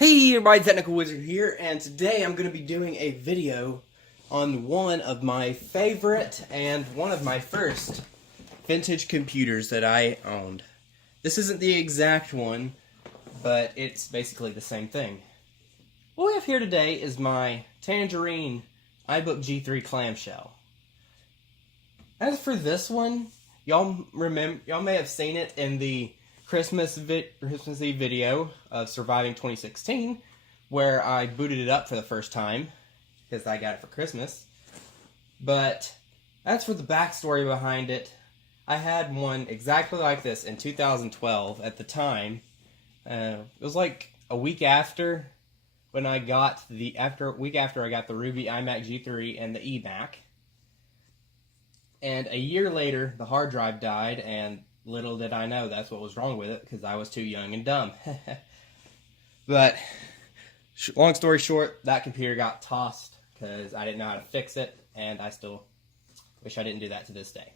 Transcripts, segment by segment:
Hey everybody, Technical Wizard here, and today I'm going to be doing a video on one of my favorite and one of my first vintage computers that I owned. This isn't the exact one, but it's basically the same thing. What we have here today is my Tangerine iBook G3 clamshell. As for this one, y'all may have seen it in the Christmas-y video of Surviving 2016, where I booted it up for the first time, because I got it for Christmas. But as for the backstory behind it, I had one exactly like this in 2012 at the time. It was like a week after when I got a week after I got the Ruby iMac G3 and the eMac. And a year later, the hard drive died, and little did I know that's what was wrong with it, because I was too young and dumb. But, long story short, that computer got tossed, because I didn't know how to fix it, and I still wish I didn't do that to this day.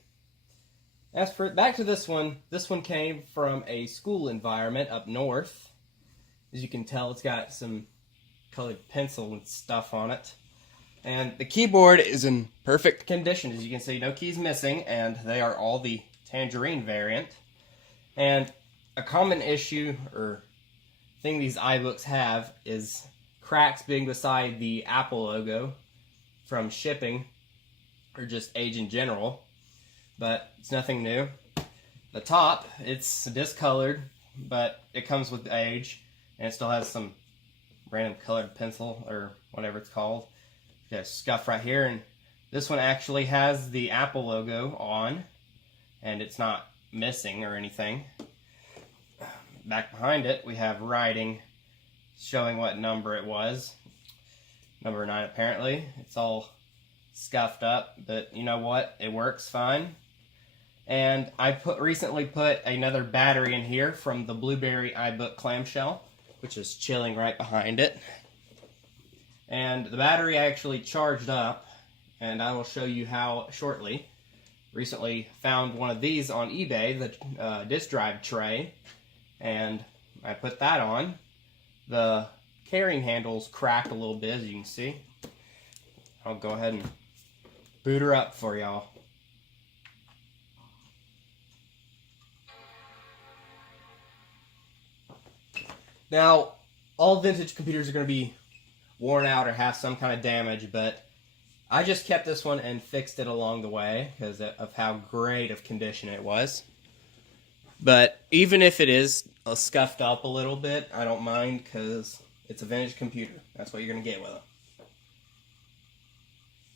As for, back to this one came from a school environment up north. As you can tell, it's got some colored pencil and stuff on it. And the keyboard is in perfect condition. As you can see, no keys missing, and they are all the Tangerine variant. And a common issue or thing these iBooks have is cracks being beside the Apple logo from shipping or just age in general. But it's nothing new. The top, it's discolored, but it comes with age, and it still has some random colored pencil or whatever it's called. Got a scuff right here, and this one actually has the Apple logo on, and it's not missing or anything. Back behind it, we have writing showing what number it was. Number 9, apparently. It's all scuffed up, but you know what? It works fine. And I recently put another battery in here from the Blueberry iBook clamshell, which is chilling right behind it. And the battery actually charged up, and I will show you how shortly. Recently found one of these on eBay, the disk drive tray, and I put that on. The carrying handle's cracked a little bit, as you can see. I'll go ahead and boot her up for y'all. Now, all vintage computers are going to be worn out or have some kind of damage, but I just kept this one and fixed it along the way because of how great of condition it was. But even if it is scuffed up a little bit, I don't mind because it's a vintage computer. That's what you're going to get with it.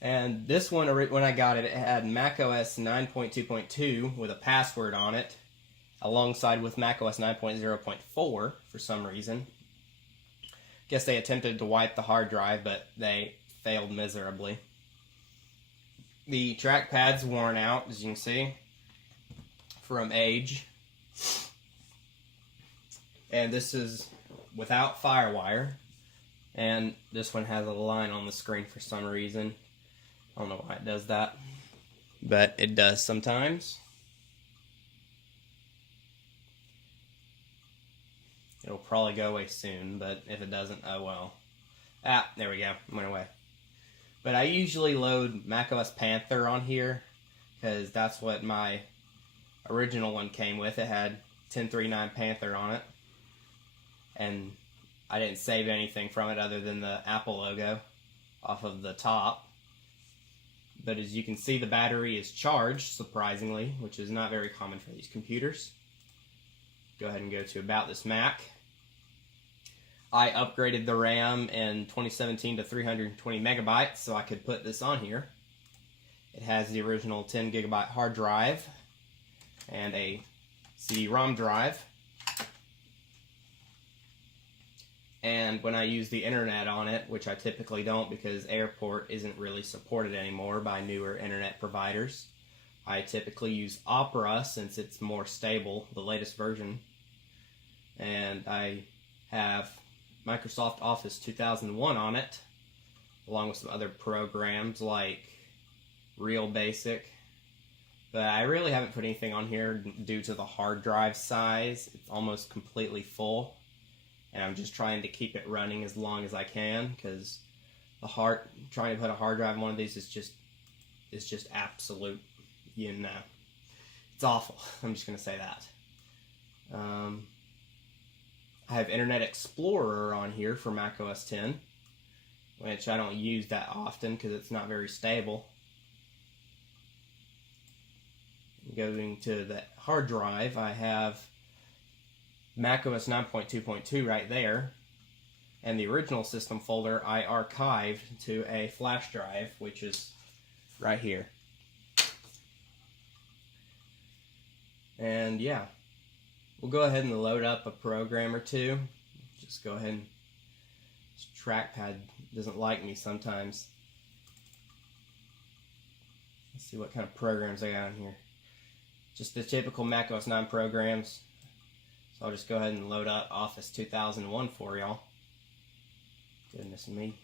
And this one, when I got it, it had macOS 9.2.2 with a password on it, alongside with macOS 9.0.4 for some reason. Guess they attempted to wipe the hard drive, but they failed miserably. The trackpad's worn out, as you can see, from age. And this is without FireWire. And this one has a line on the screen for some reason. I don't know why it does that, but it does sometimes. It'll probably go away soon, but if it doesn't, oh well. Ah, there we go. It went away. But I usually load macOS Panther on here, because that's what my original one came with. It had 10.3.9 Panther on it. And I didn't save anything from it other than the Apple logo off of the top. But as you can see, the battery is charged, surprisingly, which is not very common for these computers. Go ahead and go to About This Mac. I upgraded the RAM in 2017 to 320 megabytes so I could put this on here. It has the original 10 gigabyte hard drive and a CD-ROM drive. And when I use the internet on it, which I typically don't because Airport isn't really supported anymore by newer internet providers, I typically use Opera since it's more stable, the latest version. And I have Microsoft Office 2001 on it, along with some other programs like Real Basic. But I really haven't put anything on here due to the hard drive size. It's almost completely full. and I'm just trying to keep it running as long as I can, because trying to put a hard drive in one of these is just absolute, it's awful. I'm just gonna say that. I have Internet Explorer on here for Mac OS 10, which I don't use that often because it's not very stable. Going to the hard drive, I have Mac OS 9.2.2 right there, and the original system folder I archived to a flash drive, which is right here. And yeah, we'll go ahead and load up a program or two. Just go ahead and, this trackpad doesn't like me sometimes. Let's see what kind of programs I got in here. Just the typical Mac OS 9 programs. So I'll just go ahead and load up Office 2001 for y'all. Goodness me.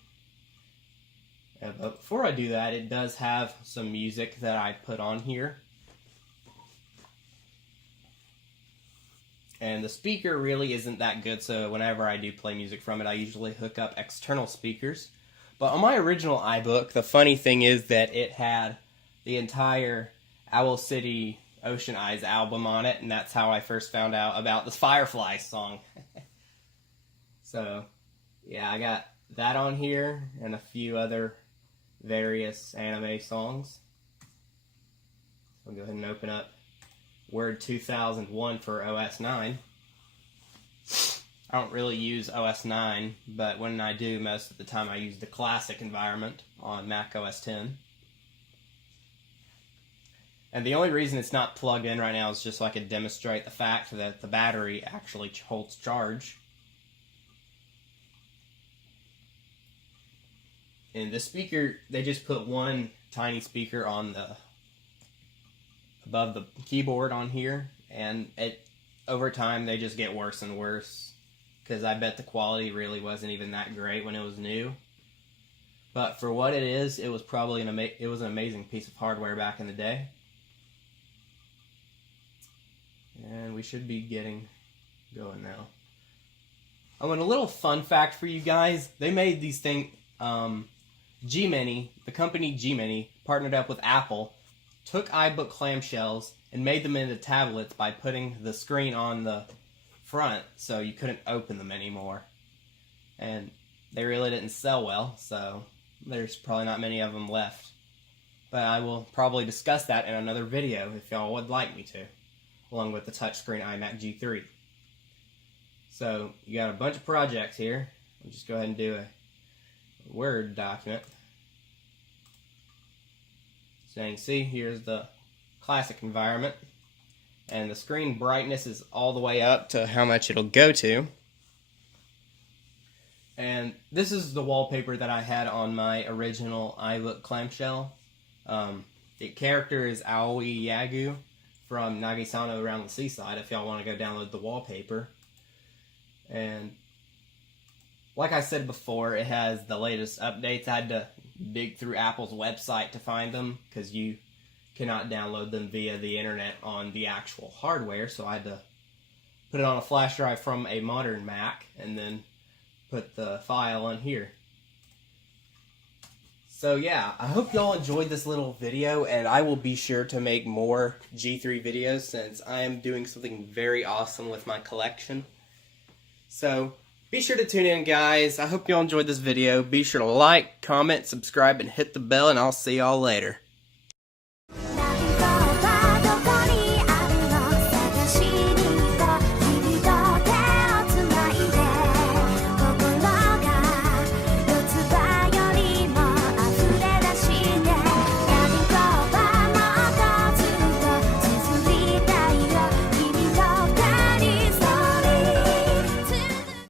But before I do that, it does have some music that I put on here. And the speaker really isn't that good, so whenever I do play music from it, I usually hook up external speakers. But on my original iBook, the funny thing is that it had the entire Owl City Ocean Eyes album on it, and that's how I first found out about the Firefly song. So, yeah, I got that on here, and a few other various anime songs. So I'll go ahead and open up Word 2001 for OS 9. I don't really use OS 9, but when I do, most of the time I use the classic environment on Mac OS 10. And the only reason it's not plugged in right now is just so I can demonstrate the fact that the battery actually holds charge. And the speaker, they just put one tiny speaker on the above the keyboard on here, and over time they just get worse and worse, because I bet the quality really wasn't even that great when it was new. But for what it is, it was probably an amazing piece of hardware back in the day. And we should be getting going now. Oh, and a little fun fact for you guys: they made these things. G-Mini, the company G-Mini, partnered up with Apple, took iBook clamshells and made them into tablets by putting the screen on the front so you couldn't open them anymore. And they really didn't sell well, so there's probably not many of them left. But I will probably discuss that in another video if y'all would like me to, along with the touchscreen iMac G3. So you got a bunch of projects here. I'll just go ahead and do a Word document. So you can see here's the classic environment, and the screen brightness is all the way up to how much it'll go to. And this is the wallpaper that I had on my original iBook clamshell. The character is Aoi Yagu from Nagisano Around the Seaside, if y'all want to go download the wallpaper. And like I said before, it has the latest updates. I had to dig through Apple's website to find them, because you cannot download them via the internet on the actual hardware, so I had to put it on a flash drive from a modern Mac and then put the file on here. So yeah, I hope y'all enjoyed this little video, and I will be sure to make more G3 videos since I am doing something very awesome with my collection. So be sure to tune in, guys. I hope y'all enjoyed this video. Be sure to like, comment, subscribe, and hit the bell, and I'll see y'all later.